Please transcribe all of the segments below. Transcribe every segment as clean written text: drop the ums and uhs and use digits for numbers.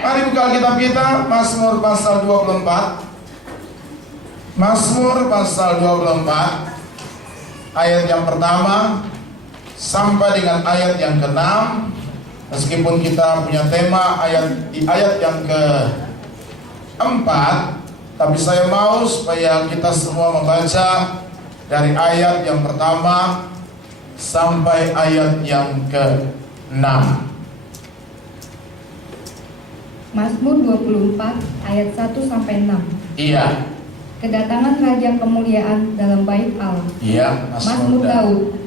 Mari buka Alkitab kita, Mazmur pasal 24. Mazmur pasal 24 ayat yang pertama sampai dengan ayat yang ke-6. Meskipun kita punya tema di ayat yang ke-4, tapi saya mau supaya kita semua membaca dari ayat yang pertama sampai ayat yang ke-6. Mazmur 24 ayat 1 sampai 6. Iya. Kedatangan Raja kemuliaan dalam bait Allah. Iya, Mazmur Daud.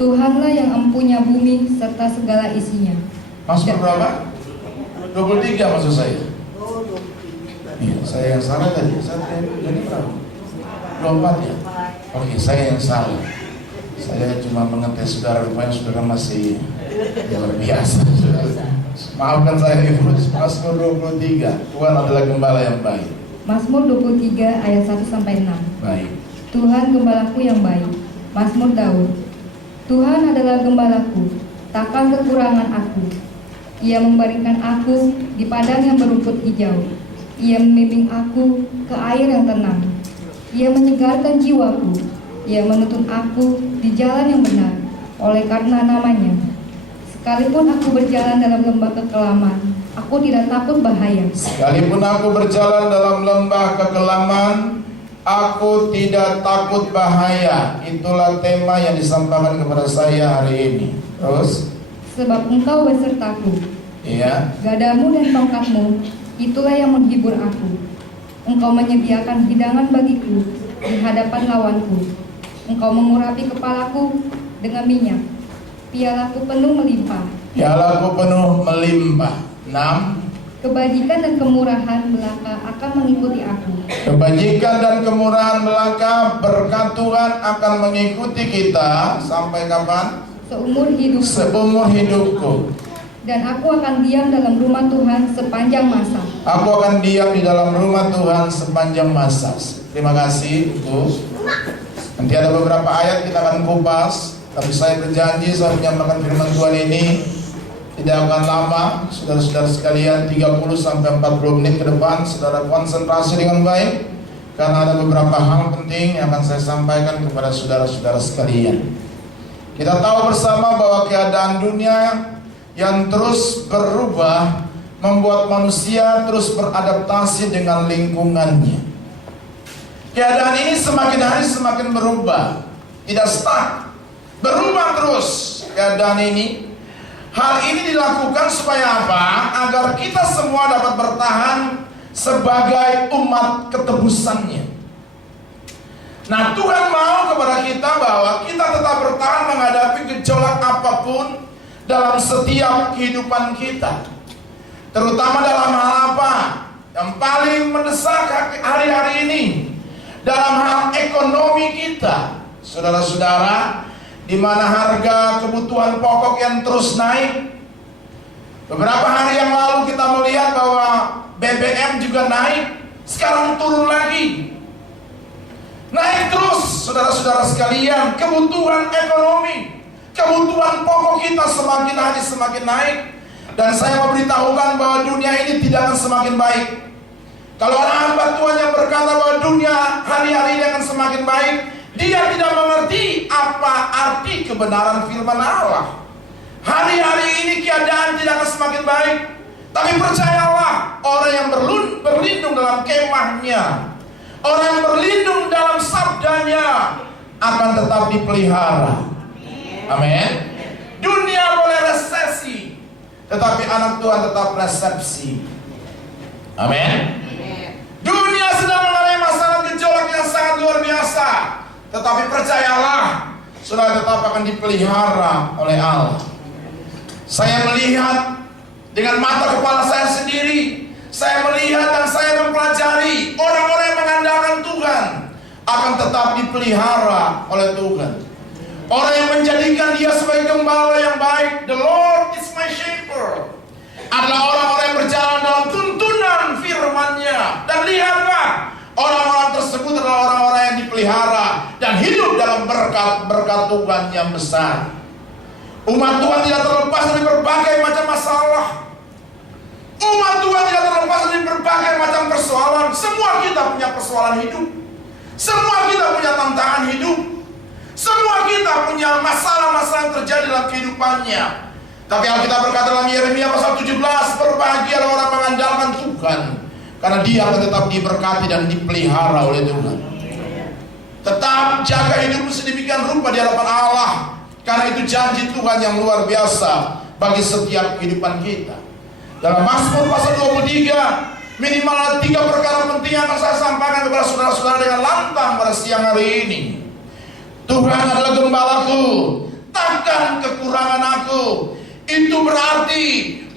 Tuhanlah yang empunya bumi serta segala isinya. Mazmur berapa? 23 maksud saya. Iya, saya yang salah tadi. Jadi berapa? 24 ya? Oke, saya yang salah. Saya cuma mengetes saudara, rupanya saudara masih luar biasa. Maafkan saya Ibu. Mazmur 23. Tuhan adalah gembala yang baik. Mazmur 23 ayat 1 sampai 6. Baik. Tuhan gembalaku yang baik. Mazmur Daud. Tuhan adalah gembalaku, takkan kekurangan aku. Ia membaringkan aku di padang yang berumput hijau. Ia membimbing aku ke air yang tenang. Ia menyegarkan jiwaku. Ia menuntun aku di jalan yang benar oleh karena namanya. Sekalipun aku berjalan dalam lembah kekelaman, aku tidak takut bahaya. Sekalipun aku berjalan dalam lembah kekelaman, aku tidak takut bahaya. Itulah tema yang disampaikan kepada saya hari ini. Terus? Sebab engkau besertaku. Iya. Gadamu dan tongkatmu, itulah yang menghibur aku. Engkau menyediakan hidangan bagiku di hadapan lawanku. Engkau mengurapi kepalaku dengan minyak. Pialaku penuh melimpah. Pialaku penuh melimpah. 6. Kebajikan dan kemurahan belaka akan mengikuti aku. Kebajikan dan kemurahan belaka berkat Tuhan akan mengikuti kita sampai kapan? Seumur hidupku. Seumur hidupku. Dan aku akan diam dalam rumah Tuhan sepanjang masa. Aku akan diam di dalam rumah Tuhan sepanjang masa. Terima kasih Ibu. Nanti ada beberapa ayat kita akan kupas, tapi saya berjanji saya menyampaikan firman Tuhan ini tidak akan lama. Saudara-saudara sekalian, 30 sampai 40 menit ke depan saudara konsentrasi dengan baik, karena ada beberapa hal penting yang akan saya sampaikan kepada saudara-saudara sekalian. Kita tahu bersama bahwa keadaan dunia yang terus berubah membuat manusia terus beradaptasi dengan lingkungannya. Keadaan ini semakin hari semakin berubah, tidak stuck, berubah terus keadaan ini. Hal ini dilakukan supaya apa? Agar kita semua dapat bertahan sebagai umat ketebusannya. Nah, Tuhan mau kepada kita bahwa kita tetap bertahan menghadapi gejolak apapun dalam setiap kehidupan kita. Terutama dalam hal apa? Yang paling mendesak hari-hari ini, dalam hal ekonomi kita. Saudara-saudara, di mana harga kebutuhan pokok yang terus naik. Beberapa hari yang lalu kita melihat bahwa BBM juga naik, sekarang turun lagi. Naik terus, saudara-saudara sekalian. Kebutuhan ekonomi, kebutuhan pokok kita semakin hari semakin naik. Dan saya memberitahukan bahwa dunia ini tidak akan semakin baik. Kalau orang hamba Tuhan yang berkata bahwa dunia hari-hari ini akan semakin baik, dia tidak mengerti apa arti kebenaran firman Allah. Hari-hari ini keadaan tidak akan semakin baik, tapi percayalah, orang yang berlindung dalam kemahnya, orang yang berlindung dalam sabdanya akan tetap dipelihara. Amin. Dunia boleh resesi, tetapi anak Tuhan tetap resepsi. Amin. Dunia sedang mengalami masalah gejolak yang sangat luar biasa, tetapi percayalah, saudara tetap akan dipelihara oleh Allah. Saya melihat dengan mata kepala saya sendiri, saya melihat dan saya mempelajari orang-orang yang mengandalkan Tuhan akan tetap dipelihara oleh Tuhan. Orang yang menjadikan dia sebagai gembala yang baik, the Lord is my shepherd, adalah orang-orang yang berjalan dalam tuntunan firman-Nya. Dan lihatlah, orang-orang tersebut adalah orang-orang yang dipelihara dan hidup dalam berkat-berkat Tuhan yang besar. Umat Tuhan tidak terlepas dari berbagai macam masalah. Umat Tuhan tidak terlepas dari berbagai macam persoalan. Semua kita punya persoalan hidup. Semua kita punya tantangan hidup. Semua kita punya masalah-masalah yang terjadi dalam kehidupannya. Tapi Alkitab berkata dalam Yeremia pasal 17, berbahagialah orang mengandalkan Tuhan, karena dia akan tetap diberkati dan dipelihara oleh Tuhan. Tetap jaga hidupmu sedemikian rupa di hadapan Allah, karena itu janji Tuhan yang luar biasa bagi setiap kehidupan kita. Dalam Mazmur pasal 23, minimal ada 3 perkara penting yang akan saya sampaikan kepada saudara-saudara dengan lantang pada siang hari ini. Tuhan adalah gembalaku, takkan kekurangan aku. Itu berarti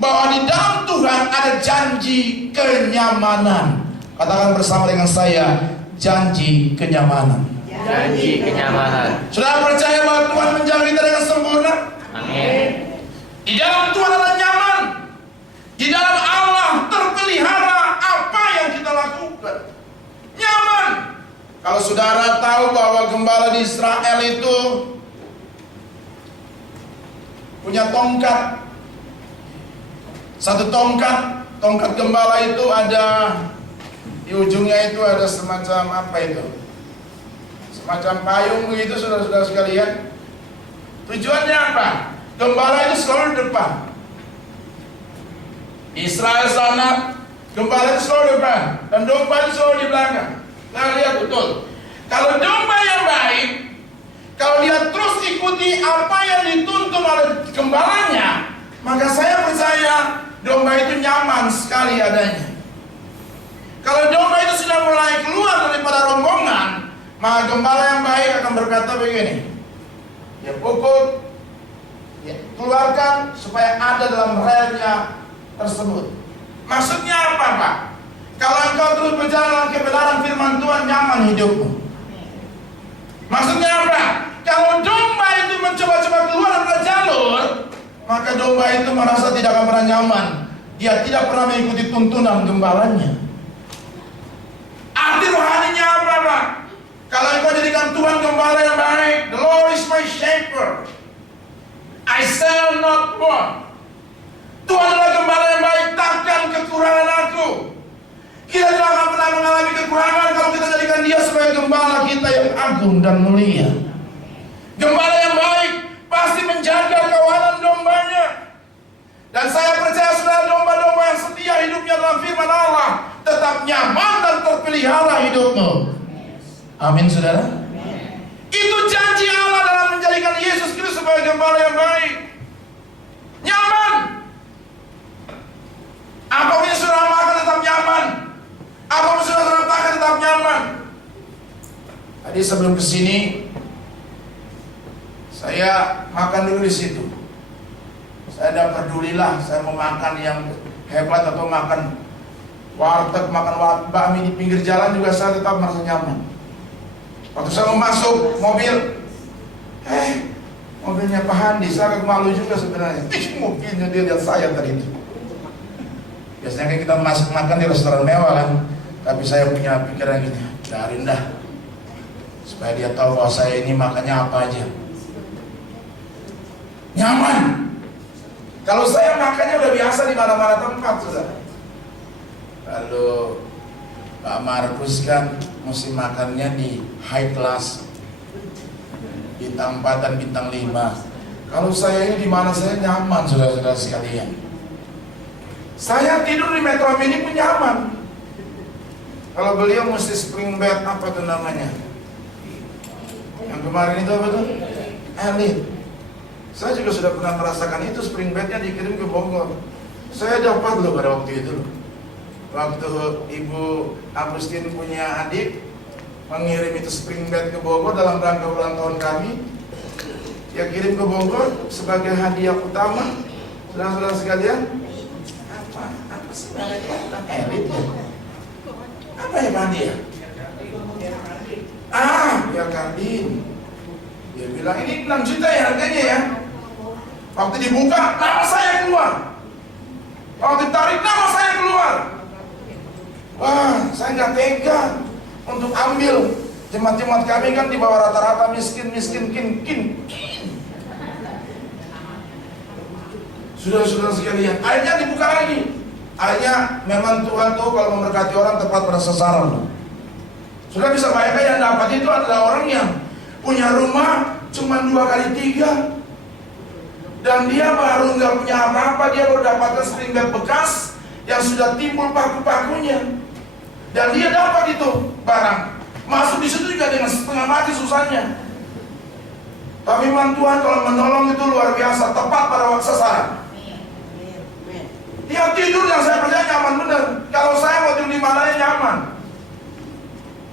bahwa di dalam Tuhan ada janji kenyamanan. Katakan bersama dengan saya, janji kenyamanan. Janji kenyamanan. Saudara percaya bahwa Tuhan menjaga kita dengan sempurna? Amin. Di dalam Tuhan adalah nyaman. Di dalam Allah terpelihara apa yang kita lakukan. Nyaman. Kalau saudara tahu bahwa gembala di Israel itu punya tongkat. Satu tongkat gembala itu ada di ujungnya itu ada semacam apa itu? Semacam payung begitu, saudara-saudara sekalian. Tujuannya apa? Gembala itu selalu di depan. Di Israel sana gembala itu selalu di depan dan domba itu selalu di belakang. Nah, lihat betul. Kalau domba yang baik, kalau dia terus ikuti apa yang dituntun oleh gembalanya, maka saya percaya domba itu nyaman sekali adanya. Kalau domba itu sudah mulai keluar daripada rombongan, maka gembala yang baik akan berkata begini, ya pukul, ya keluarkan supaya ada dalam relnya tersebut. Maksudnya apa, Pak? Kalau engkau terus berjalan dalam kebenaran firman Tuhan, nyaman hidupmu. Maksudnya apa? Kalau domba itu mencoba-coba keluar dari jalur, maka domba itu merasa tidak akan pernah nyaman. Dia tidak pernah mengikuti tuntunan gembalanya. Arti rohaninya apa, Pak? Kalau engkau jadikan Tuhan gembala yang baik, the Lord is my shepherd, I shall not want. Tuhan adalah gembala yang baik, takkan kekurangan aku. Kita tidak akan pernah mengalami kekurangan kalau kita jadikan dia sebagai gembala kita yang agung dan mulia. Gembala yang baik pasti menjaga kawanan dombanya. Dan saya percaya saudara, domba-domba yang setia hidupnya dalam firman Allah tetap nyaman dan terpelihara hidupmu. Amin, saudara. Itu janji Allah dalam menjadikan Yesus Kristus sebagai gembala yang baik. Nyaman. Apapun yang saudara makan tetap nyaman. Apapun yang saudara makan tetap nyaman. Tadi sebelum kesini, saya makan dulu di situ. Saya tidak pedulilah, saya mau makan yang hebat atau makan warteg, makan bakmi di pinggir jalan juga saya tetap merasa nyaman. Waktu saya mau masuk mobil, mobilnya Pak Handi, saya agak malu juga sebenarnya. Mobilnya dia lihat saya tadi itu. Biasanya kan kita masuk makan di restoran mewah kan, tapi saya punya pikiran gini, biarin dah, supaya dia tahu bahwa saya ini makannya apa aja. Nyaman. Kalau saya makannya udah biasa di mana-mana tempat, saudara. Lalu Pak Markus kan mesti makannya di high class, bintang 4 dan bintang 5. Kalau saya ini di mana saya nyaman, saudara-saudara sekalian. Saya tidur di Metro Mini pun nyaman. Kalau beliau mesti spring bed, apa tuh namanya? Yang kemarin itu apa tuh? Elite. Saya juga sudah pernah merasakan itu, spring bednya dikirim ke Bogor. Saya dapat loh pada waktu itu. Waktu Ibu Agustin punya adik mengirim itu spring bed ke Bogor dalam rangka ulang tahun kami, dia kirim ke Bogor sebagai hadiah utama. Saudara-saudara sekalian, apa sih namanya? Elit ya? Apa ya hadiah? Ya Kardin. Dia bilang ini 6 juta ya harganya ya. Waktu dibuka, nama saya keluar. Waktu ditarik, nama saya keluar. Wah, saya nggak tega untuk ambil. Jemaat-jemaat kami kan di bawah rata-rata miskin. Sudah-sudah sekalian, akhirnya dibuka lagi. Akhirnya memang Tuhan tuh kalau memberkati orang tepat pada sasaran. Sudah bisa bayangkan yang dapat itu adalah orang yang punya rumah cuma 2x3, dan dia baru nggak punya apa-apa, dia baru dapatkan spring bed bekas yang sudah timbul paku-pakunya, dan dia dapat itu barang, masuk di situ juga dengan setengah mati susahnya. Tapi memang Tuhan kalau menolong itu luar biasa, tepat pada waktu sasaran. Dia tidur yang saya percaya nyaman bener. Kalau saya mau tidur di mana nyaman,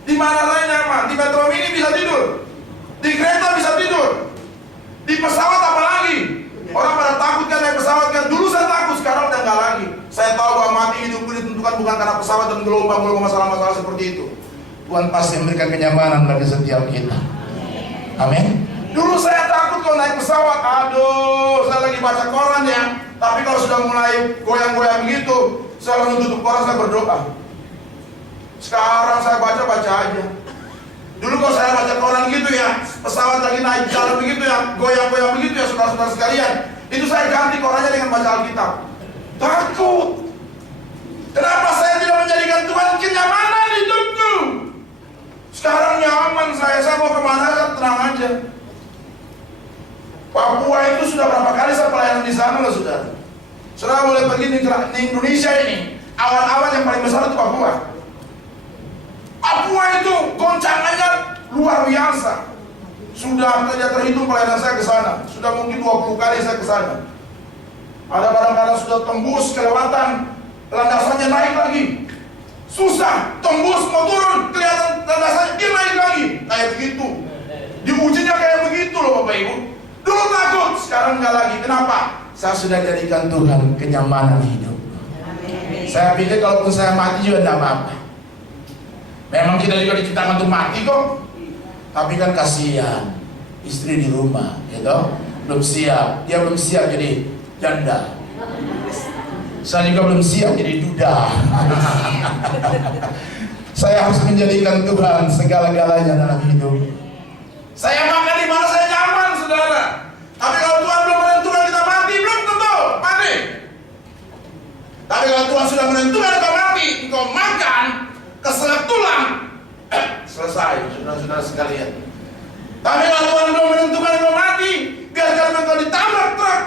di mana saya nyaman. Di metro mini bisa tidur, di kereta bisa tidur, di pesawat apalagi. Orang pada takut kan naik pesawat kan. Dulu saya takut, sekarang udah nggak lagi. Saya tahu bahwa mati hidupku ditentukan bukan karena pesawat dan gelombang-gelombang masalah-masalah seperti itu. Tuhan pasti memberikan kenyamanan bagi setiap kita. Amin. Dulu saya takut kalau naik pesawat. Aduh, saya lagi baca koran ya. Tapi kalau sudah mulai goyang-goyang begitu, saya langsung tutup koran, saya berdoa. Sekarang saya baca-baca aja. Dulu kalau saya baca koran gitu ya, pesawat lagi naik jalan begitu ya, goyang-goyang begitu ya, saudara-saudara sekalian, itu saya ganti korannya dengan baca Alkitab. Takut. Kenapa saya tidak menjadikan Tuhan kenyamanan hidupku? Sekarang nyaman saya mau kemana tenang aja. Papua itu sudah berapa kali saya pelayanan di sana loh saudara. Saudara boleh pergi di Indonesia ini, awan-awan yang paling besar itu Papua. Papua itu goncangannya luar biasa. Sudah tidak terhitung pelayanan saya ke sana. Sudah mungkin 20 kali saya ke sana. Ada kadang-kadang sudah tembus kelewatan, landasannya naik lagi. Susah, tembus mau turun, kelihatan landasannya dia naik lagi. Kayak begitu. Diujinya kayak begitu loh Bapak Ibu. Dulu takut, sekarang enggak lagi. Kenapa? Saya sudah jadikan Tuhan kenyamanan hidup. Saya pikir kalaupun saya mati juga tidak apa-apa. Memang kita juga diciptakan untuk mati kok. Tapi kan kasihan istri di rumah, gitu. Belum siap, dia belum siap jadi janda. Saya juga belum siap jadi duda. Saya harus menjadikan Tuhan segala-galanya dalam hidup. Saya makan di mana saya nyaman, saudara. Tapi kalau Tuhan belum menentukan kita mati, belum tentu mati. Tapi kalau Tuhan sudah menentukan kita mati, engkau makan keselak tulang, selesai, saudara-saudara sekalian. Tapi kalau Tuhan belum menentukan engkau mati, biarkan engkau ditabrak truk,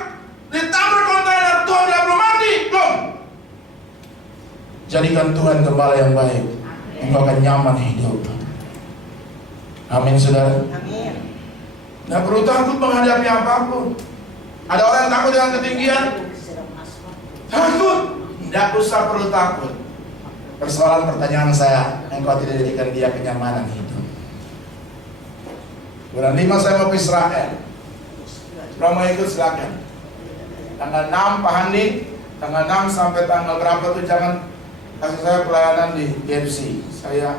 ditabrak kontainer, Tuhan dia belum mati, belum. Jadikan Tuhan gembala yang baik, engkau akan nyaman hidup. Amin, saudara. Amin. Nggak perlu takut menghadapi apapun. Ada orang yang takut dengan ketinggian? Takut? Nggak usah perlu takut. Persoalan pertanyaan saya, engkau tidak jadikan dia kenyamanan hidup. Bulan 5 saya mau ke Israel. Kalau mau ikut silakan. Tanggal 6 Pak Handi, tanggal 6 sampai tanggal berapa tuh jangan kasih saya pelayanan di KFC. Saya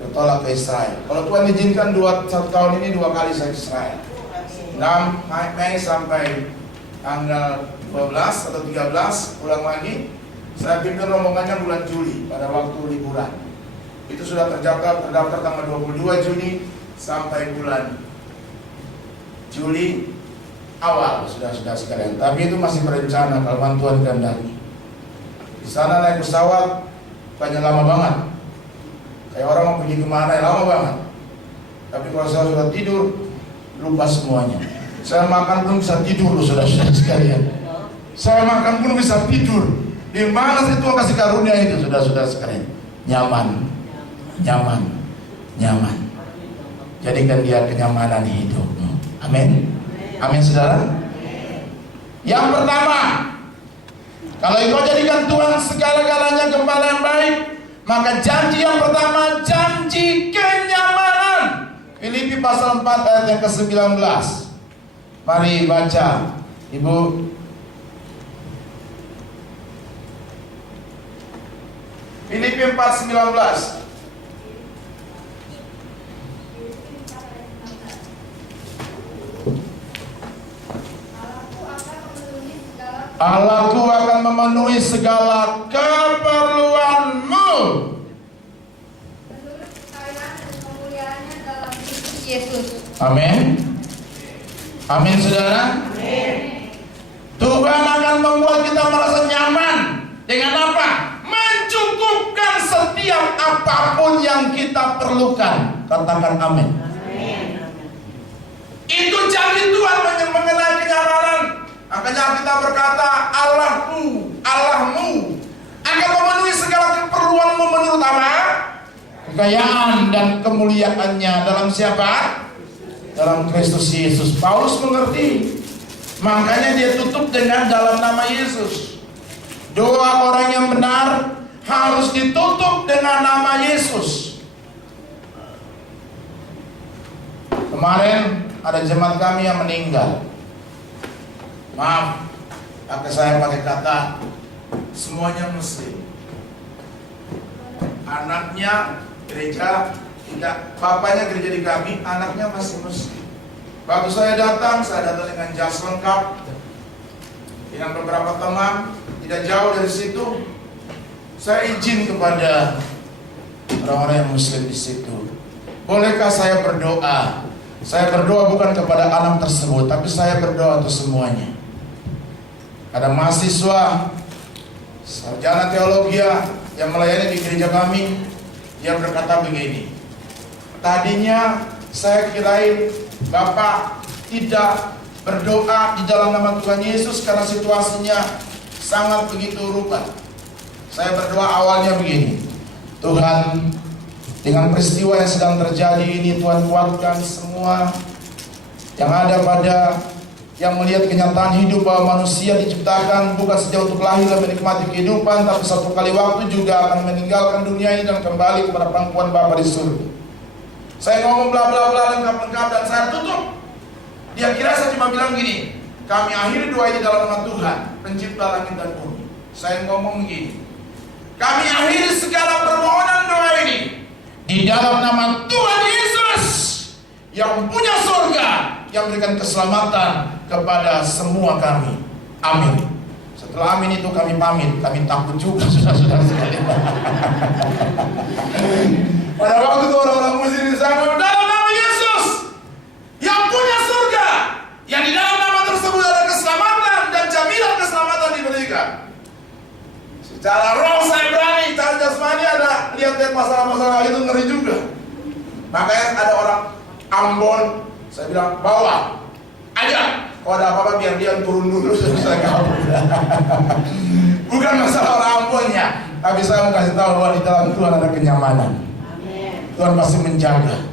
bertolak ke Israel. Kalau Tuhan izinkan 1 tahun ini 2 kali saya ke Israel. 6 Mei sampai tanggal 12 atau 13 pulang lagi. Saya pimpin rombongannya bulan Juli pada waktu liburan. Itu sudah terdaftar tanggal 22 Juni sampai bulan Juli awal, sudah sekalian. Tapi itu masih berencana kalau Tuhan kehendaki. Di sana naik pesawat banyak lama banget. Kayak orang mau pergi kemana ya lama banget. Tapi kalau saya sudah tidur, lupa semuanya. Saya makan pun bisa tidur loh saudara-saudara sekalian. Saya makan pun bisa tidur. Di mana sih Tuhan kasih karunia itu saudara-saudara sekalian. Nyaman, nyaman, nyaman. Jadikan dia kenyamanan hidup. Amin. Amin saudara. Yang pertama, kalau engkau jadikan Tuhan segala-galanya gembala yang baik, maka janji yang pertama, janji kenyamanan. Filipi pasal 4 ayat yang ke-19. Mari baca, Ibu. Filipi 4:19. Allahku akan memenuhi segala keperluanmu menurut kekayaan dan kemuliaannya dalam Kristus Yesus. Amin. Amin saudara. Amin. Tuhan akan membuat kita merasa nyaman Dengan apa? Mencukupkan setiap apapun yang kita perlukan. Katakan amin. Itu janji Tuhan mengenai kenyamanan. Makanya kita berkata, Allahmu akan memenuhi segala keperluanmu menurut apa? Kekayaan dan kemuliaannya dalam siapa? Dalam Kristus Yesus. Paulus mengerti. Makanya dia tutup dengan dalam nama Yesus. Doa orang yang benar harus ditutup dengan nama Yesus. Kemarin ada jemaat kami yang meninggal. Maaf, saya pakai kata semuanya Muslim. Anaknya gereja, tidak, bapaknya gereja di kami, anaknya masih Muslim. Waktu saya datang dengan jas lengkap, dengan beberapa teman, tidak jauh dari situ. Saya izin kepada orang-orang yang Muslim di situ. Bolehkah saya berdoa? Saya berdoa bukan kepada anak tersebut, tapi saya berdoa untuk semuanya. Ada mahasiswa sarjana teologi yang melayani di gereja kami, dia berkata begini, tadinya saya kirain Bapak tidak berdoa di dalam nama Tuhan Yesus karena situasinya sangat begitu rupa. Saya berdoa awalnya begini, Tuhan, dengan peristiwa yang sedang terjadi ini, Tuhan kuatkan semua yang ada pada yang melihat kenyataan hidup bahwa manusia diciptakan bukan saja untuk lahir dan menikmati kehidupan, tapi satu kali waktu juga akan meninggalkan dunia ini dan kembali kepada pangkuan Bapa di surga. Saya ngomong bla bla bla lengkap dan saya tutup. Dia kira saya cuma bilang gini, kami akhiri doa ini dalam nama Tuhan, pencipta langit dan bumi. Saya ngomong begini, kami akhiri segala permohonan doa ini di dalam nama Tuhan Yesus yang punya surga, yang berikan keselamatan kepada semua kami. Amin. Setelah amin itu kami pamit. Kami takut juga saudara-saudara sekalian. Pada waktu itu orang-orang Muslim di sana, dalam nama Yesus yang punya surga, yang di dalam nama tersebut ada keselamatan dan jaminan keselamatan diberikan. Secara roh saya berani, secara jasmani ada lihat-lihat masalah-masalah itu ngeri juga. Makanya ada orang Ambon, saya bilang bawa aja, kalau ada apa-apa biar dia turun dulu. Saya kabur. Bukan masalah orang Ambonnya, tapi saya mau kasih tahu bahwa di dalam Tuhan ada kenyamanan. Tuhan pasti menjaga.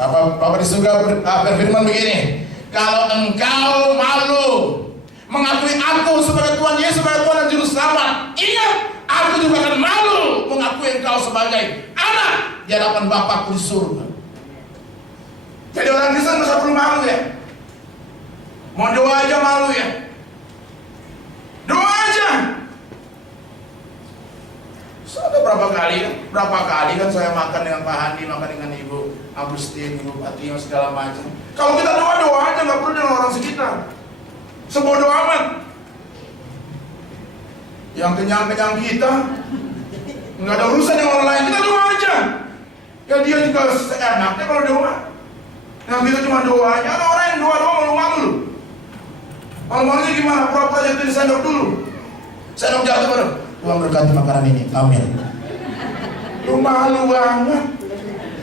Bapak di surga berfirman begini, kalau engkau malu mengakui aku sebagai Tuhan Yesus, sebagai Tuhan dan Juru Selamat, ingat, aku juga akan malu mengakui engkau sebagai anak di hadapan Bapakku di surga. Jadi orang Kristen nggak perlu malu ya. Mau doa aja malu ya. Doa aja. So, ada berapa kali kan saya makan dengan Pak Handi, makan dengan Ibu Agustin, Ibu Fatima segala macam. Kalau kita doa aja, nggak perlu dengan orang sekitar. Sebodoh amat. Yang kenyang-kenyang kita nggak ada urusan dengan orang lain, kita doa aja. Ya dia juga seenaknya kalau doa. Yang kita cuma doa aja. Ada orang yang doa malu-malu. Malu-malunya gimana? Pura-pura jatuh di sendok dulu. Sendok jatuh baru, Tuhan berkati makanan ini, amin. Lu malu banget.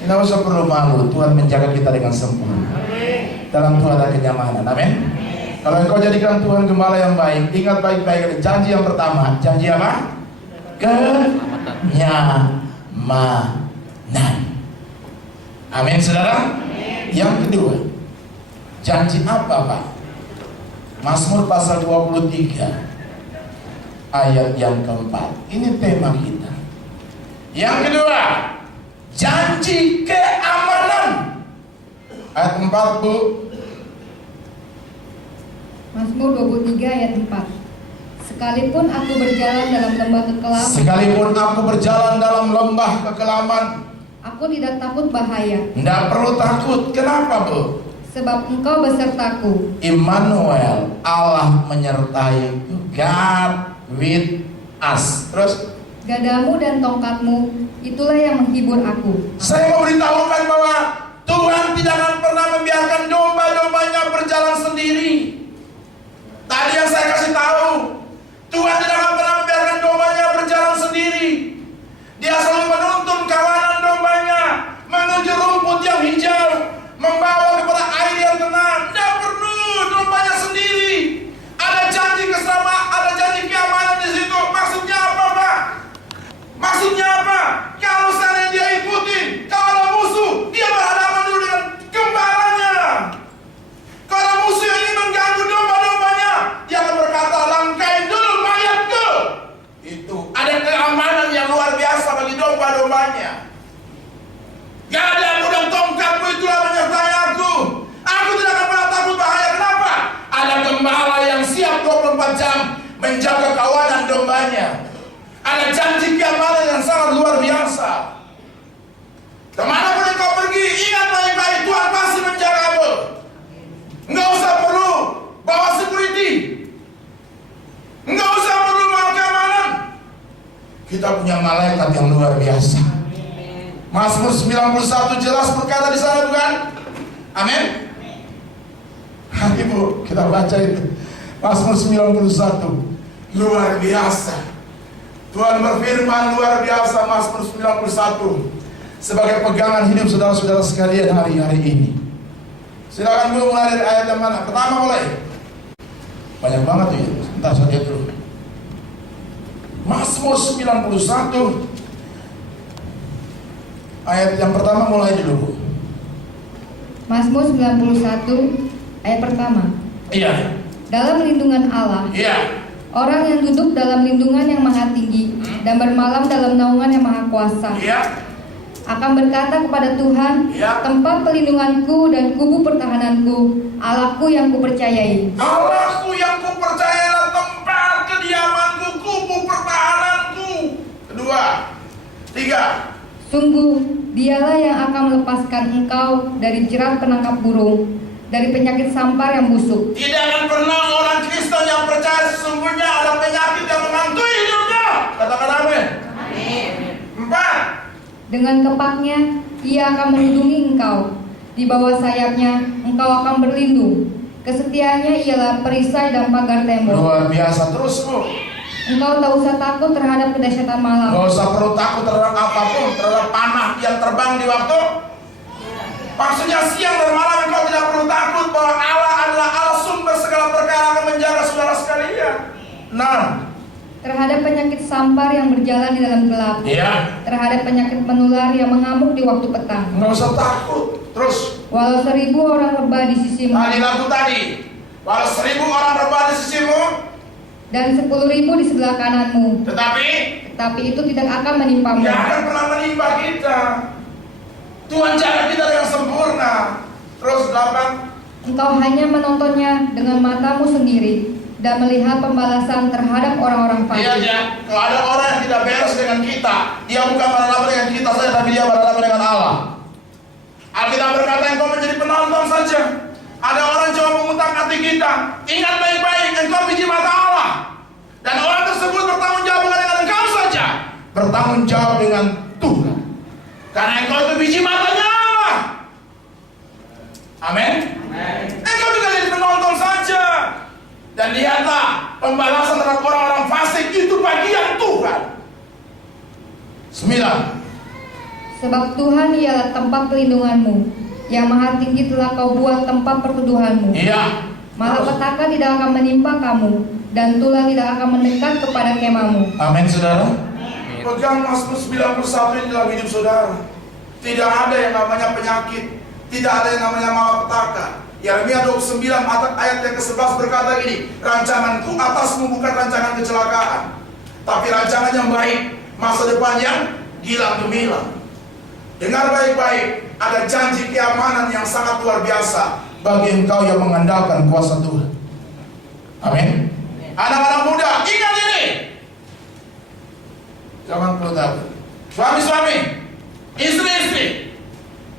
Nggak usah perlu malu. Tuhan menjaga kita dengan sempurna. Dalam Tuhan ada kenyamanan, amin. Kalau engkau jadikan Tuhan gembala yang baik, ingat baik-baik janji yang pertama. Janji apa? Kenyamanan. Amin, saudara. Yang kedua, janji apa, Pak? Mazmur pasal 23 ayat yang keempat. Ini tema kita. Yang kedua, janji keamanan. Ayat 4, Bu. Mazmur 23 ayat 4. Sekalipun aku berjalan dalam lembah kekelaman, Sekalipun aku berjalan dalam lembah kekelaman, aku tidak takut bahaya. tidak perlu takut. Kenapa, Bu? Sebab engkau besertaku. Immanuel, Allah menyertai. God with us. Terus, Gadamu dan tongkatmu, itulah yang menghibur aku. saya mau beritahukan bahwa Tuhan tidak akan pernah membiarkan domba-dombanya berjalan sendiri. Tadi yang saya kasih tahu, Tuhan tidak akan pernah membiarkan domba lawannya. Gada dan pedang tongkatmu itulah menyertai aku. Aku tidak akan pernah takut bahaya. Kenapa? Ada gembala yang siap 24 jam menjaga kawanan dombanya. Ada janji keamanan yang sangat luar biasa. Kemanapun engkau pergi, ingat baik-baik, Tuhan pasti menjagamu. Enggak usah perlu bawa security, enggak usah perlu bawa keamanan. Kita punya malaikat yang luar biasa. Mazmur 91 jelas berkata di sana, bukan? Amin. Ibu, kita baca itu. Mazmur 91 luar biasa. Tuhan berfirman luar biasa, Mazmur 91 sebagai pegangan hidup saudara-saudara sekalian hari-hari ini. Silakan Bu, mulai dari ayat yang mana? Pertama mulai. Banyak banget tuh ya. Sebentar saya lihat dulu. Mazmur 91 ayat yang pertama mulai dulu. Mazmur 91 ayat pertama. Iya. Dalam lindungan Allah, Iya. orang yang duduk dalam lindungan yang maha tinggi dan bermalam dalam naungan yang maha kuasa Iya. akan berkata kepada Tuhan, Ya. tempat pelindunganku dan kubu pertahananku, Allahku yang kupercayai. Allahku yang kupercaya, tempat kediamanku, kubu pertahananku. Kedua, tiga. Sungguh, dialah yang akan melepaskan engkau dari jerat penangkap burung, dari penyakit sampar yang busuk. Tidak akan pernah orang Kristen yang percaya sesungguhnya ada penyakit yang menghantui hidupnya. Katakan amin. Empat. Dengan kepaknya, ia akan melindungi engkau. Di bawah sayapnya, engkau akan berlindung. Kesetiaannya ialah perisai dan pagar tembok. Luar biasa. Terus Bu, Engkau tak usah takut terhadap kedahsyatan malam, gak usah perlu takut terhadap apapun, terhadap panah yang terbang di waktu. Maksudnya siang dan malam engkau tidak perlu takut bahwa Allah adalah Allah sumber segala perkara akan menjaga saudara sekalian. Nah, terhadap penyakit sampar yang berjalan di dalam gelap, iya. terhadap penyakit menular yang mengamuk di waktu petang. Nggak usah takut. Terus, Walau 1000 orang rebah di sisimu tadi lagu tadi, walau 1000 orang rebah di sisimu, dan 10.000 di sebelah kananmu, tetapi itu tidak akan menimpamu. tidak akan pernah menimpa kita. Tuhan jaga kita dengan sempurna. Terus 8. Engkau hanya menontonnya dengan matamu sendiri dan melihat pembalasan terhadap orang-orang Iya, fasik. ya. Kalau ada orang yang tidak beres dengan kita, dia bukan berhadapan dengan kita saja, tapi dia berhadapan dengan Allah. Alkitab berkata engkau menjadi penonton saja. Ada orang coba mengutak hati kita. Ingat baik-baik, engkau biji mata Allah. Dan orang tersebut bertanggung jawab bukan dengan engkau saja, bertanggung jawab dengan Tuhan. Karena engkau itu biji matanya Allah. Amin. Engkau juga jadi penonton saja. Dan lihatlah, pembalasan terhadap orang-orang fasik itu bagian Tuhan. 9. Sebab Tuhan ialah tempat pelindunganmu, yang maha tinggi telah kau buat tempat perteduhanmu. Iya. Malapetaka tidak akan menimpa kamu, dan tulah tidak akan mendekat kepada kemahmu. Amin, saudara. Pegang Mazmur 91 ini dalam hidup saudara. Tidak ada yang namanya penyakit, tidak ada yang namanya malapetaka. Yeremia 29 ayat yang ke-11 berkata gini, rancanganku atasmu bukan rancangan kecelakaan, tapi rancangan yang baik, masa depan yang gilang gemilang. Dengar baik-baik, ada janji keamanan yang sangat luar biasa bagi engkau yang mengandalkan kuasa Tuhan. Amin. Anak-anak muda, ingat ini. Jangan perlu takut. Suami-suami, istri-istri,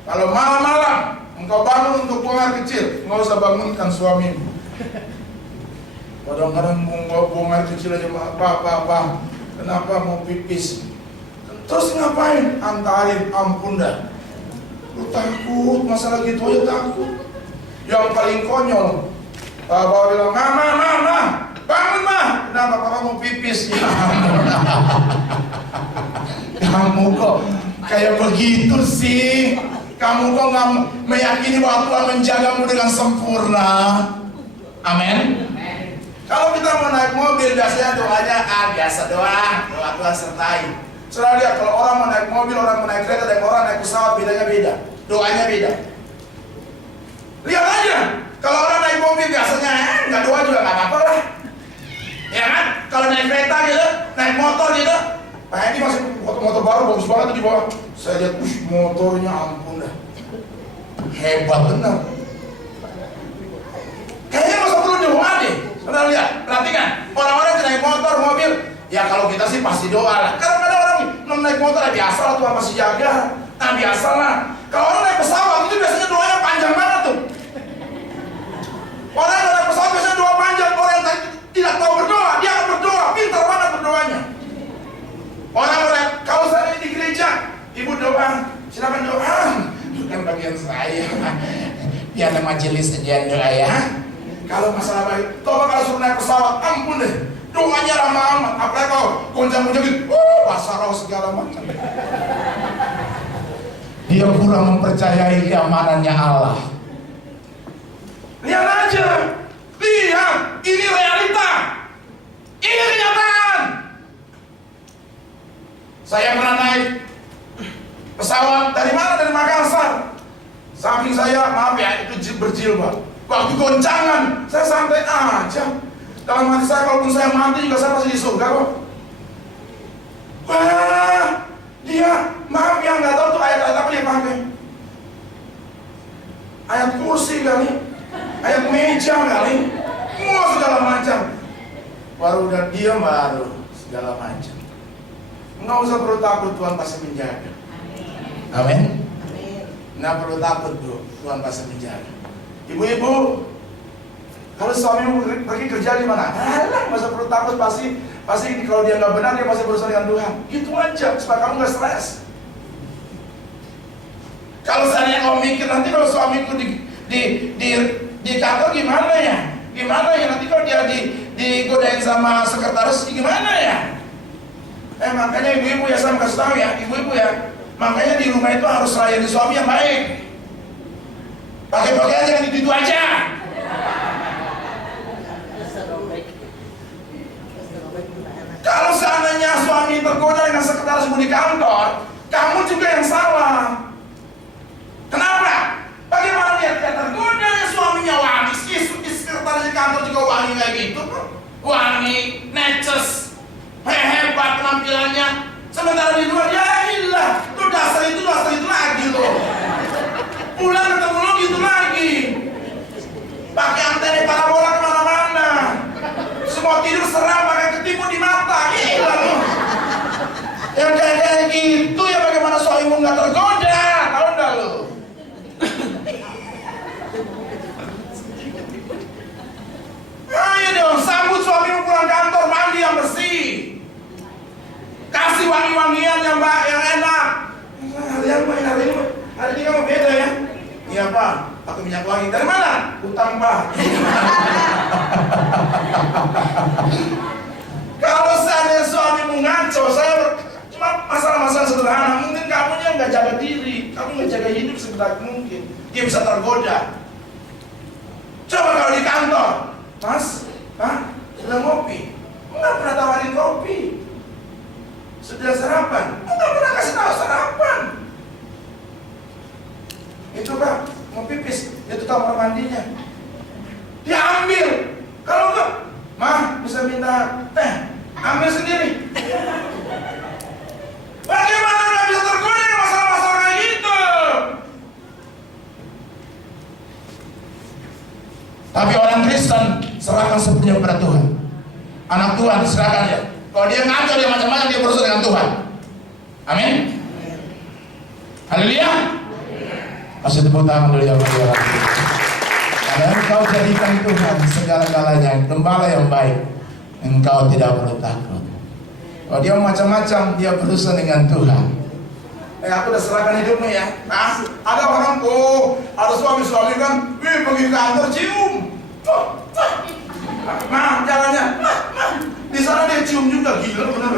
kalau malam-malam engkau bangun untuk buang air kecil, nggak usah bangunkan suamimu. Kadang-kadang buang air kecil aja, Pak, kenapa mau pipis? Terus ngapain? Antarin, ampun dah. Lu takut, masalah gitu aja takut. Yang paling konyol, Bapak bilang, Mama, bangun mah. Kenapa Papa mau pipis? Ya, kamu kok kayak begitu sih? Kamu kok nggak meyakini bahwa Tuhan menjagamu dengan sempurna? Amin. Kalau kita mau naik mobil, biasanya doanya biasa doang, doa Tuhan sertai. Saudara lihat, kalau orang mau naik mobil, orang mau naik kereta, dan orang naik pesawat, bedanya beda, doanya beda. Lihat aja, kalau orang naik mobil biasanya nggak doa juga nggak apa-apa lah, ya kan? Kalau naik kereta gitu, naik motor gitu, Pak Edi masih motor baru, bagus banget tuh di bawah. Saya lihat, motornya ampun dah, hebat bener. Kayaknya masa perlu doa deh. Saudara lihat, perhatikan, orang-orang yang naik motor, mobil, ya kalau kita sih pasti doa lah. Kadang-kadang orang naik motor ya biasa lah, Tuhan masih jaga. Nah biasa lah. Kalau orang naik pesawat itu biasanya doanya panjang banget tuh. Orang yang naik pesawat biasanya doa panjang. Orang yang tidak tahu berdoa, dia akan berdoa, pintar banget berdoanya. Orang-orang, kalau saya di gereja, ibu doa, silakan doa. Bukan bagian saya. Biar ada majelis aja doa ya. Kalau masalah baik, coba kalau suruh naik pesawat, ampun deh. Doanya lama amat. Apalagi kalau goncang-goncang gitu, bahasa roh segala macam. Dia kurang mempercayai keamanannya Allah. Lihat aja, lihat, ini realita, ini kenyataan. Saya pernah naik pesawat dari mana? Dari Makassar. Samping saya, maaf ya, itu berjilbab. Waktu goncangan, saya santai aja. Dalam hati saya, kalaupun saya mati juga saya masih di surga kok. Wah, dia, maaf ya, nggak tahu tuh ayat-ayat apa dia pakai. Ayat kursi kali, ayat meja kali, segala macam. Baru udah diam baru segala macam. Nggak usah perlu takut, Tuhan pasti menjaga. Amin. Nggak perlu takut tuh, Tuhan pasti menjaga. Ibu-ibu, kalau suamimu pergi kerja di mana? Alah, masa perlu takut, pasti kalau dia nggak benar dia pasti berurusan dengan Tuhan. Gitu aja supaya kamu nggak stres. Kalau saya kamu mikir nanti kalau suamiku di kantor gimana ya? Gimana ya nanti kalau dia digodain sama sekretaris gimana ya? Makanya ibu-ibu ya, saya kasih tahu ya, ibu-ibu ya, makanya di rumah itu harus layani suami yang baik. Pakai pakaian jangan itu aja. Kalau seandainya suami tergoda dengan sekretaris di kantor, kamu juga yang salah. Kenapa? Bagaimana dia tergoda ya suaminya wangi, sekretaris di kantor juga wangi kayak gitu, wangi, neces, hebat penampilannya. Sementara di luar ya ilah, tuh dasar itu lagi loh. Pulang ketemu lo gitu lagi. Pakai antena parabola kemana-mana. Semua tidur seram pakai ketipu di mata. Gila lo. Yang kayak gitu ya bagaimana suamimu nggak tergoda? Tahu nggak lo? Ayo dong, sambut suamimu pulang kantor, mandi yang bersih. Kasih wangi-wangian yang enak. Hari ini kamu beda ya? Iya Pak, pakai minyak wangi. Dari mana? Utang Pak. Kalau seandainya suamimu ngaco, saya cuma masalah-masalah sederhana. Mungkin kamu yang nggak jaga diri, kamu nggak jaga hidup sebaik mungkin. Dia bisa tergoda. Coba kalau di kantor, Mas, Pak, sudah ngopi? Enggak pernah tawarin kopi. Sudah sarapan? Enggak pernah kasih tahu sarapan. Itu Pak, mau pipis, itu kamar mandinya. Dia ambil. Kalau enggak, Mah bisa minta teh, ambil sendiri. Bagaimana nggak bisa tergoda dengan masalah-masalah kayak gitu? Tapi orang Kristen serahkan sepenuhnya kepada Tuhan. Anak Tuhan serahkan ya. Kalau dia ngaco, dia macam-macam, dia berurusan dengan Tuhan. Amin. Haleluya. Kasih tepuk tangan dulu ya bagi orang itu. Karena engkau jadikan Tuhan segala-galanya, gembala yang baik, engkau tidak perlu takut. Kalau dia macam-macam, dia berurusan dengan Tuhan. Aku udah serahkan hidupmu ya. Nah, ada orang ada suami-suami kan, pergi ke kantor cium. Nah, jalannya, di sana dia cium juga, gila bener.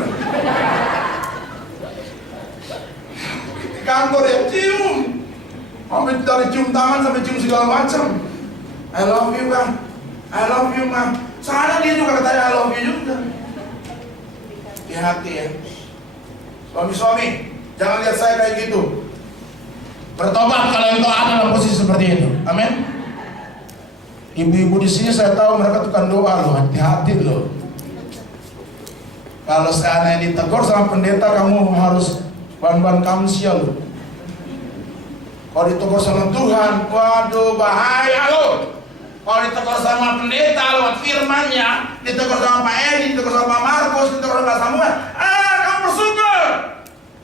Di kantor dia cium. Sampai dari cium tangan sampai cium segala macam. I love you Bang, I love you Bang. Sana dia juga katanya I love you juga. Hati-hati ya. Suami-suami, jangan lihat saya kayak gitu. Bertobat kalau engkau ada dalam posisi seperti itu. Amin. Ibu-ibu di sini saya tahu mereka tukang doa loh, hati-hati loh. Kalau seandainya ditegur sama pendeta, kamu harus ban-ban kamu sial. Kalau ditegur sama Tuhan, waduh bahaya lo. Kalau ditegur sama pendeta lewat firman-Nya, ditegur sama Pak Edi, ditegur sama Pak Markus, ditegur sama Samuel, kamu bersyukur.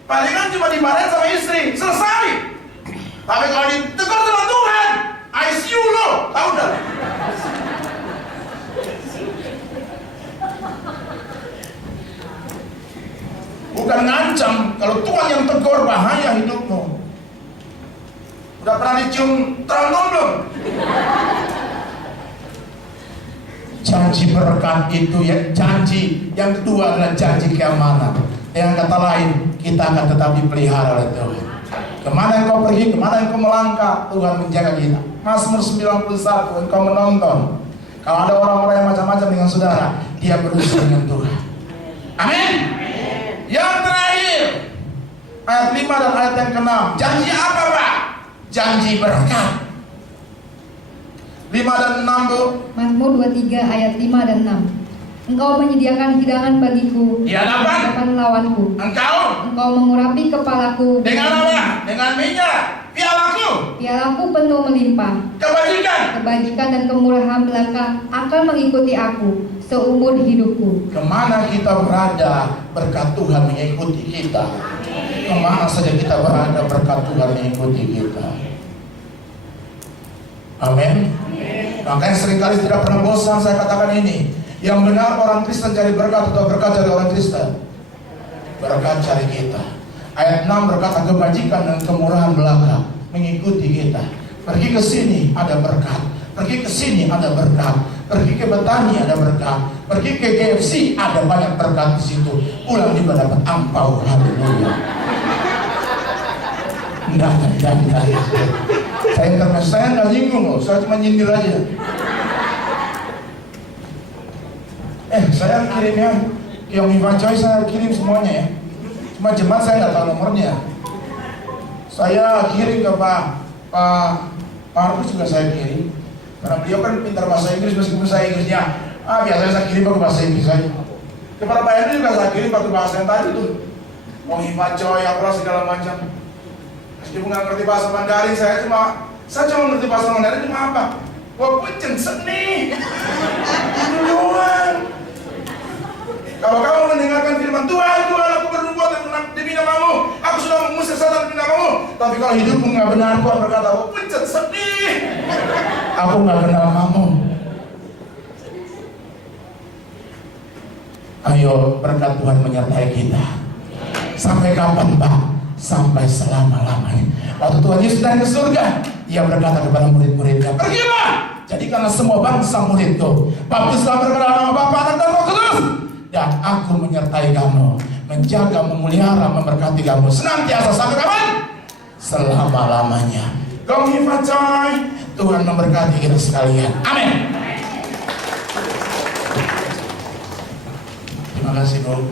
Palingan cuma dimarahin sama istri, selesai. Tapi kalau ditegur sama Tuhan, ICU lo, tahu dah. Bukan ngancam, kalau Tuhan yang tegur bahaya hidupmu. Udah pernah dicium trombon belum? Janji berkat itu ya, janji. Yang kedua adalah janji keamanan. Dengan kata lain, kita akan tetap dipelihara oleh Tuhan. Kemana engkau pergi, kemana engkau melangkah, Tuhan menjaga kita. Mazmur 91, engkau menonton. Kalau ada orang-orang yang macam-macam dengan saudara, dia berusaha dengan Tuhan. Amin. Yang terakhir, ayat 5 dan ayat yang ke-6. Janji apa, Pak? Janji berkat. 5 dan 6, Bu. Mazmur 23 ayat 5 dan 6. Engkau menyediakan hidangan bagiku Di hadapan depan lawanku. engkau mengurapi kepalaku dengan apa? Dengan minyak. Pialaku penuh melimpah. kebajikan. Dan kemurahan belaka akan mengikuti aku seumur hidupku. Kemana kita berada, berkat Tuhan mengikuti kita. Kemana saja kita berada, berkat Tuhan mengikuti kita. Amin. Makanya seringkali tidak pernah bosan saya katakan ini. Yang benar orang Kristen cari berkat atau berkat cari orang Kristen? Berkat cari kita. Ayat 6 berkata kebajikan dan kemurahan belaka mengikuti kita. Pergi ke sini ada berkat, pergi ke sini ada berkat, pergi ke Betani ada berkat, pergi ke KFC ada banyak berkat di situ. Pulang juga dapat angpau. Haleluya. Enggak. Saya nggak nyinggung loh, saya cuma nyindir aja. Saya kirimnya yang Ivacoy, saya kirim semuanya ya. Cuma jemaat saya nggak tahu nomornya. Saya kirim ke Pak Markus juga saya kirim. Karena beliau kan pintar bahasa Inggris, meskipun saya Inggrisnya biasanya saya kirim pakai bahasa Inggris saja. Kepada Pak Henry juga saya kirim pakai bahasa yang tadi tuh. Mau Ivacoy apa segala macam. Meskipun nggak ngerti bahasa Mandarin, saya cuma ngerti bahasa Mandarin cuma apa? Wah, puceng seni. Itu doang. Kalau kamu mendengarkan firman Tuhan, aku bernubuat demi namamu, aku sudah mengusir setan demi namamu. Tapi kalau hidupmu nggak benar, Tuhan berkata, oh pucet sedih, aku nggak kenal kamu. Ayo berkat Tuhan menyertai kita. Sampai kapan, Pak? Sampai selama-lamanya. Waktu Tuhan Yesus naik ke surga, Dia berkata kepada murid-muridnya, pergilah, jadikanlah semua bangsa muridku. Baptislah berkat nama Bapa, Anak dan Roh Kudus. Dan aku menyertai kamu, menjaga, memelihara, memberkati kamu senantiasa sampai kapan? Selama-lamanya. Gong Ivacoy, Tuhan memberkati kita sekalian. Amin. Terima kasih, Bu.